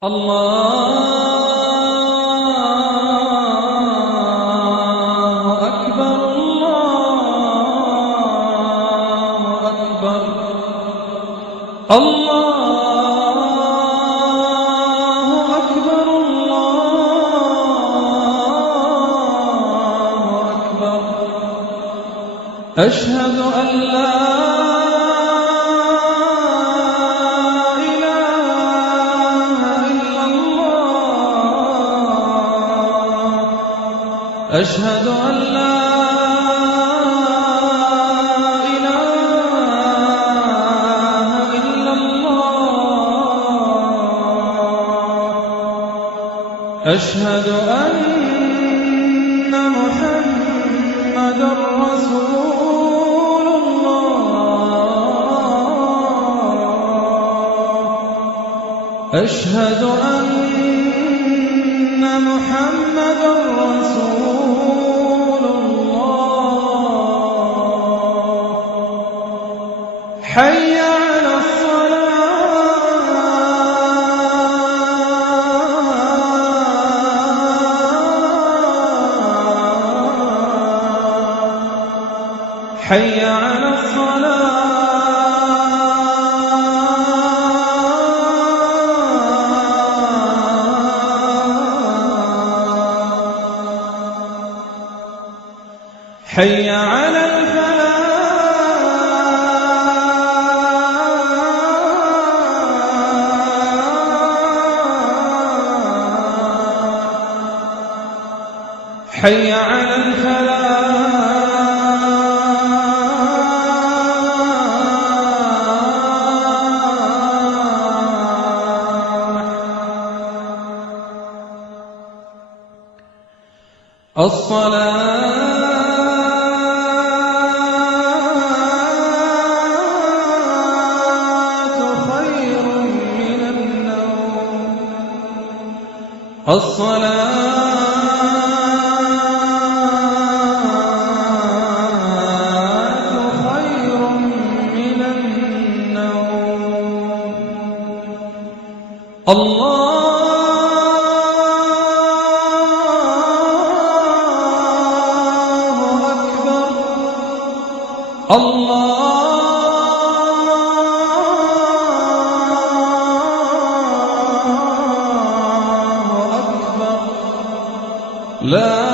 الله أكبر الله أكبر الله أكبر الله أكبر أشهد أن لا أشهد أن لا إله إلا الله أشهد أن محمدًا رسول الله أشهد أن محمدًا رسول حي على الصلاة حي على الصلاة حي على الفلاح حي على الفلاح الصلاة خير من النوم خير من النوم الله أكبر الله أكبر لا